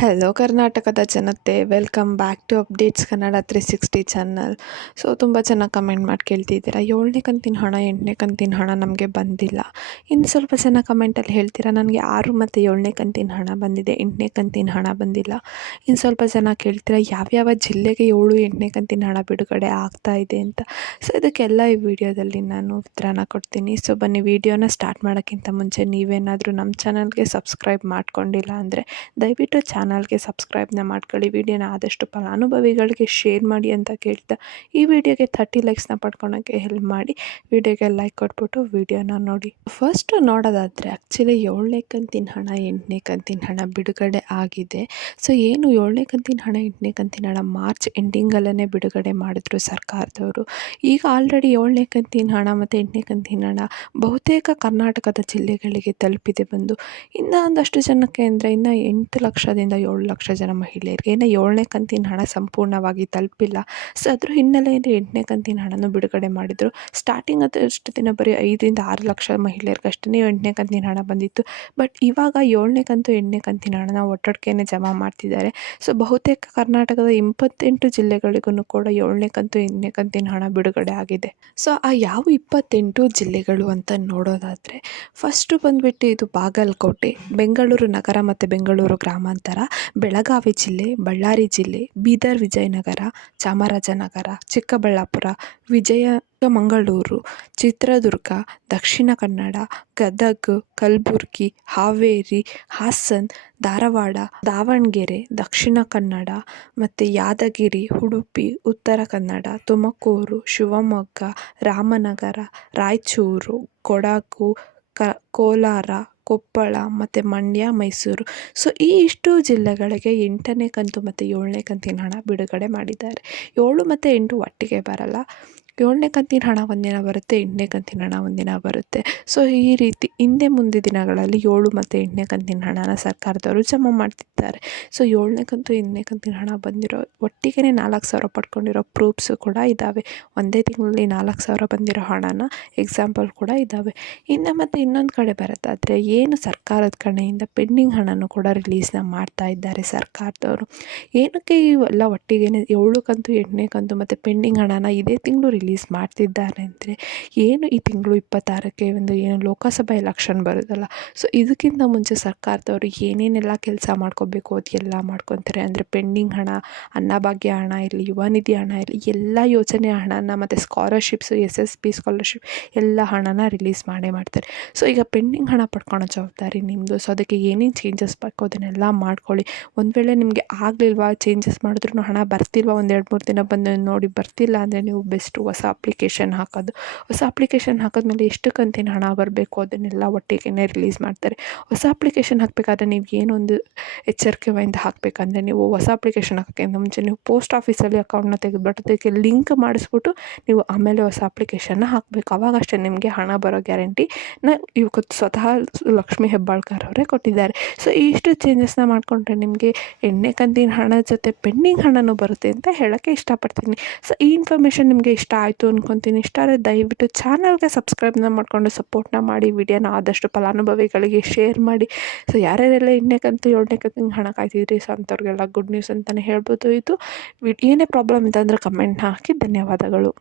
Hello ಕರ್ನಾಟಕದ ಜನತೆ, welcome back to updates Kannada 360 channel. So ತುಂಬ ಚೆನ್ನಾಗಿ ಕಮೆಂಟ್ ಮಾಡಿ ಕೇಳ್ತಿದ್ದೀರಾ, 7ನೇ ಕಂತಿನ ಹಣ 8ನೇ ಕಂತಿನ ಹಣ ನಮಗೆ ಬಂದಿಲ್ಲ. ಇನ್ನು ಸ್ವಲ್ಪ ಜನ ಕಮೆಂಟಲ್ಲಿ ಹೇಳ್ತೀರಾ ನನಗೆ 6 ಮತ್ತು 7ನೇ ಕಂತಿನ ಹಣ ಬಂದಿದೆ, 8ನೇ ಕಂತಿನ ಹಣ ಬಂದಿಲ್ಲ. ಇನ್ನು ಸ್ವಲ್ಪ ಜನ ಕೇಳ್ತೀರಾ ಯಾವ್ಯಾವ ಜಿಲ್ಲೆಗೆ 7, 8ನೇ ಕಂತಿನ ಹಣ ಬಿಡುಗಡೆ ಆಗ್ತಾ ಇದೆ ಅಂತ. ಸೊ ಇದಕ್ಕೆಲ್ಲ ಈ ವಿಡಿಯೋದಲ್ಲಿ ನಾನು ಉತ್ತರನ ಕೊಡ್ತೀನಿ. ಸೊ ಬನ್ನಿ, ವಿಡಿಯೋನ ಸ್ಟಾರ್ಟ್ ಮಾಡೋಕ್ಕಿಂತ ಮುಂಚೆ ನೀವೇನಾದರೂ ನಮ್ಮ ಚಾನಲ್ಗೆ ಸಬ್ಸ್ಕ್ರೈಬ್ ಮಾಡ್ಕೊಂಡಿಲ್ಲ ಅಂದರೆ ದಯವಿಟ್ಟು ಚಾನಲ್ಗೆ ಸಬ್ಸ್ಕ್ರೈಬ್ನ ಮಾಡ್ಕೊಳ್ಳಿ. ವಿಡಿಯೋನ ಆದಷ್ಟು ಫಲಾನುಭವಿಗಳಿಗೆ ಶೇರ್ ಮಾಡಿ ಅಂತ ಕೇಳ್ತಾ, ಈ ವಿಡಿಯೋಗೆ 30 ಲೈಕ್ಸ್ನ ಪಡ್ಕೊಳಕ್ಕೆ ಹೆಲ್ಪ್ ಮಾಡಿ. ವಿಡಿಯೋಗೆ ಲೈಕ್ ಕೊಟ್ಬಿಟ್ಟು ವಿಡಿಯೋನ ನೋಡಿ. ಫಸ್ಟ್ ನೋಡೋದಾದರೆ ಆ್ಯಕ್ಚುಲಿ 7ನೇ ಕಂತಿನ ಹಣ 8ನೇ ಕಂತಿನ ಹಣ ಬಿಡುಗಡೆ ಆಗಿದೆ. ಸೊ ಏನು 7ನೇ ಕಂತಿನ ಹಣ 8ನೇ ಕಂತಿನ ಹಣ ಮಾರ್ಚ್ ಎಂಡಿಂಗಲ್ಲೇ ಬಿಡುಗಡೆ ಮಾಡಿದ್ರು ಸರ್ಕಾರದವರು. ಈಗ ಆಲ್ರೆಡಿ 7ನೇ ಕಂತಿನ ಹಣ ಮತ್ತು 8ನೇ ಕಂತಿನ ಹಣ ಬಹುತೇಕ ಕರ್ನಾಟಕದ ಜಿಲ್ಲೆಗಳಿಗೆ ತಲುಪಿದೆ ಬಂದು. ಇನ್ನು ಒಂದಷ್ಟು ಜನಕ್ಕೆ ಅಂದರೆ ಇನ್ನು 8 ಲಕ್ಷದಿಂದ 7 ಲಕ್ಷ ಜನ ಮಹಿಳೆಯರಿಗೆ ಇನ್ನು 7ನೇ ಕಂತಿನ ಹಣ ಸಂಪೂರ್ಣವಾಗಿ ತಲುಪಿಲ್ಲ. ಸೊ ಅದ್ರ ಹಿನ್ನೆಲೆಯಲ್ಲಿ 8ನೇ ಕಂತಿನ ಹಣನೂ ಬಿಡುಗಡೆ ಮಾಡಿದರು. ಸ್ಟಾರ್ಟಿಂಗ್ ಅದಷ್ಟು ದಿನ ಬರೀ 5ರಿಂದ 6 ಲಕ್ಷ ಮಹಿಳೆಯರಿಗಷ್ಟೇ 8ನೇ ಕಂತಿನ ಹಣ ಬಂದಿತ್ತು. ಬಟ್ ಇವಾಗ 7ನೇ ಕಂತು 8ನೇ ಕಂತಿನ ಹಣನ ಒಟ್ಟೊಟ್ಟಿಗೆ ಜಮಾ ಮಾಡ್ತಿದ್ದಾರೆ. ಸೊ ಬಹುತೇಕ ಕರ್ನಾಟಕದ 28 ಜಿಲ್ಲೆಗಳಿಗೂ ಕೂಡ 7ನೇ ಕಂತು 8ನೇ ಕಂತಿನ ಹಣ ಬಿಡುಗಡೆ ಆಗಿದೆ. ಸೊ ಆ ಯಾವ 28 ಜಿಲ್ಲೆಗಳು ಅಂತ ನೋಡೋದಾದರೆ ಫಸ್ಟು ಬಂದುಬಿಟ್ಟು ಇದು ಬಾಗಲಕೋಟೆ, ಬೆಂಗಳೂರು ನಗರ ಮತ್ತು ಬೆಂಗಳೂರು ಗ್ರಾಮಾಂತರ, ಬೆಳಗಾವಿ ಜಿಲ್ಲೆ, ಬಳ್ಳಾರಿ ಜಿಲ್ಲೆ, ಬೀದರ್, ವಿಜಯನಗರ, ಚಾಮರಾಜನಗರ, ಚಿಕ್ಕಬಳ್ಳಾಪುರ, ಮಂಗಳೂರು, ಚಿತ್ರದುರ್ಗ, ದಕ್ಷಿಣ ಕನ್ನಡ, ಗದಗ, ಕಲಬುರಗಿ, ಹಾವೇರಿ, ಹಾಸನ, ಧಾರವಾಡ, ದಾವಣಗೆರೆ, ದಕ್ಷಿಣ ಕನ್ನಡ ಮತ್ತು ಯಾದಗಿರಿ, ಉಡುಪಿ, ಉತ್ತರ ಕನ್ನಡ, ತುಮಕೂರು, ಶಿವಮೊಗ್ಗ, ರಾಮನಗರ, ರಾಯಚೂರು, ಕೊಡಗು, ಕೋಲಾರ, ಕೊಪ್ಪಳ ಮತ್ತು ಮಂಡ್ಯ, ಮೈಸೂರು. ಸೊ ಇಷ್ಟು ಜಿಲ್ಲೆಗಳಿಗೆ 8ನೇ ಕಂತು ಮತ್ತು 7ನೇ ಕಂತಿನ ಹಣ ಬಿಡುಗಡೆ ಮಾಡಿದ್ದಾರೆ. 7 ಮತ್ತು 8 ಒಟ್ಟಿಗೆ ಬರಲ್ಲ. 7ನೇ ಕಂತಿನ ಹಣ ಒಂದಿನ ಬರುತ್ತೆ, 8ನೇ ಕಂತಿನ ಹಣ ಒಂದಿನ ಬರುತ್ತೆ. ಸೊ ಈ ರೀತಿ ಹಿಂದೆ ಮುಂದೆ ದಿನಗಳಲ್ಲಿ 7 ಮತ್ತು 8ನೇ ಕಂತಿನ ಹಣನ ಸರ್ಕಾರದವರು ಜಮಾ ಮಾಡ್ತಿದ್ದಾರೆ. ಸೊ 7ನೇ ಕಂತು 8ನೇ ಕಂತಿನ ಹಣ ಬಂದಿರೋ ಒಟ್ಟಿಗೆ 4,000 ಪಡ್ಕೊಂಡಿರೋ ಪ್ರೂಫ್ಸು ಕೂಡ ಇದ್ದಾವೆ. ಒಂದೇ ತಿಂಗಳಲ್ಲಿ 4,000 ಬಂದಿರೋ ಹಣನ ಎಕ್ಸಾಂಪಲ್ ಕೂಡ ಇದ್ದಾವೆ. ಇನ್ನು ಮತ್ತು ಇನ್ನೊಂದು ಕಡೆ ಬರೋದಾದರೆ ಏನು ಸರ್ಕಾರದ ಕಡೆಯಿಂದ ಪೆಂಡಿಂಗ್ ಹಣನೂ ಕೂಡ ರಿಲೀಸ್ನ ಮಾಡ್ತಾ ಇದ್ದಾರೆ ಸರ್ಕಾರದವರು. ಏನಕ್ಕೆ ಇವೆಲ್ಲ ಒಟ್ಟಿಗೆ 7 ಕಂತು 8ನೇ ಕಂತು ಮತ್ತು ಪೆಂಡಿಂಗ್ ಹಣನ ಇದೇ ತಿಂಗಳು ರಿಲೀಸ್ ಮಾಡ್ತಿದ್ದಾರೆ ಅಂದರೆ, ಏನು ಈ ತಿಂಗಳು 26ಕ್ಕೆ ಒಂದು ಏನು ಲೋಕಸಭಾ ಎಲೆಕ್ಷನ್ ಬರೋದಲ್ಲ. ಸೊ ಇದಕ್ಕಿಂತ ಮುಂಚೆ ಸರ್ಕಾರದವರು ಏನೇನೆಲ್ಲ ಕೆಲಸ ಮಾಡ್ಕೋಬೇಕು ಅದೆಲ್ಲ ಮಾಡ್ಕೊತಾರೆ. ಅಂದರೆ ಪೆಂಡಿಂಗ್ ಹಣ, ಅನ್ನಭಾಗ್ಯ ಹಣ ಇರಲಿ, ಯುವ ನಿಧಿ ಹಣ ಇರಲಿ, ಎಲ್ಲ ಯೋಜನೆ ಹಣನ ಮತ್ತು ಸ್ಕಾಲರ್ಶಿಪ್ಸು, SSB ಸ್ಕಾಲರ್ಶಿಪ್ ಎಲ್ಲ ಹಣನ ರಿಲೀಸ್ ಮಾಡ್ತಾರೆ. ಸೊ ಈಗ ಪೆಂಡಿಂಗ್ ಹಣ ಪಡ್ಕೊಳೋ ಜವಾಬ್ದಾರಿ ನಿಮ್ಮದು. ಸೊ ಅದಕ್ಕೆ ಏನೇನು ಚೇಂಜಸ್ ಬೇಕು ಅದನ್ನೆಲ್ಲ ಮಾಡ್ಕೊಳ್ಳಿ. ಒಂದು ವೇಳೆ ನಿಮಗೆ ಆಗಲಿಲ್ವಾ, ಚೇಂಜಸ್ ಮಾಡಿದ್ರೂ ಹಣ ಬರ್ತಿಲ್ವ, ಒಂದು 2-3 ದಿನ ಬಂದು ನೋಡಿ ಬರ್ತಿಲ್ಲ ಅಂದರೆ ನೀವು ಬೆಸ್ಟು ಹೊಸ ಅಪ್ಲಿಕೇಶನ್ ಹಾಕೋದು. ಹೊಸ ಅಪ್ಲಿಕೇಶನ್ ಹಾಕಿದ್ಮೇಲೆ ಎಷ್ಟು ಕಂತಿನ ಹಣ ಬರಬೇಕು ಅದನ್ನೆಲ್ಲ ಒಟ್ಟಿಗೆ ರಿಲೀಸ್ ಮಾಡ್ತಾರೆ. ಹೊಸ ಅಪ್ಲಿಕೇಶನ್ ಹಾಕಬೇಕಾದ್ರೆ ನೀವು ಏನೊಂದು ಎಚ್ಚರಿಕೆಯಿಂದ ಹಾಕಬೇಕಂದ್ರೆ, ನೀವು ಹೊಸ ಅಪ್ಲಿಕೇಶನ್ ಹಾಕೋಕ್ಕಿಂತ ಮುಂಚೆ ನೀವು ಪೋಸ್ಟ್ ಆಫೀಸಲ್ಲಿ ಅಕೌಂಟ್ನ ತೆಗೆದುಬಿಟ್ಟು ಅದಕ್ಕೆ ಲಿಂಕ್ ಮಾಡಿಸ್ಬಿಟ್ಟು ನೀವು ಆಮೇಲೆ ಹೊಸ ಅಪ್ಲಿಕೇಶನ್ನ ಹಾಕಬೇಕು. ಅವಾಗಷ್ಟೇ ನಿಮಗೆ ಹಣ ಬರೋ ಗ್ಯಾರಂಟಿನ ಇವಾಗ ಸ್ವತಃ ಲಕ್ಷ್ಮೀ ಹೆಬ್ಬಾಳ್ಕರ್ ಅವರೇ ಕೊಟ್ಟಿದ್ದಾರೆ. ಸೊ ಇಷ್ಟು ಚೇಂಜಸ್ನ ಮಾಡಿಕೊಂಡ್ರೆ ನಿಮಗೆ 8ನೇ ಕಂತಿನ ಹಣ ಜೊತೆ ಪೆಂಡಿಂಗ್ ಹಣನೂ ಬರುತ್ತೆ ಅಂತ ಹೇಳೋಕ್ಕೆ ಇಷ್ಟಪಡ್ತೀನಿ. ಸೊ ಈ ಇನ್ಫಾರ್ಮೇಷನ್ ನಿಮಗೆ ಇಷ್ಟ ಆಯಿತು ಅಂದ್ಕೊತೀನಿ. ಇಷ್ಟ ಆದರೆ ದಯವಿಟ್ಟು ಚಾನಲ್ಗೆ ಸಬ್ಸ್ಕ್ರೈಬ್ನ ಮಾಡಿಕೊಂಡು ಸಪೋರ್ಟ್ನ ಮಾಡಿ. ವಿಡಿಯೋನ ಆದಷ್ಟು ಫಲಾನುಭವಿಗಳಿಗೆ ಶೇರ್ ಮಾಡಿ. ಸೊ ಯಾರ್ಯಾರೆಲ್ಲ 8ನೇ ಕಂತು 7ನೇ ಕಂತಿನ ಹಣ ಕಾಯ್ತಿದ್ರಿ, ಸೊ ಅಂಥವ್ರಿಗೆಲ್ಲ ಗುಡ್ ನ್ಯೂಸ್ ಅಂತಲೇ ಹೇಳ್ಬೋದು. ಇದು ಏನೇ ಪ್ರಾಬ್ಲಮ್ ಇದೆ ಅಂದರೆ ಕಮೆಂಟ್ನ ಹಾಕಿ. ಧನ್ಯವಾದಗಳು.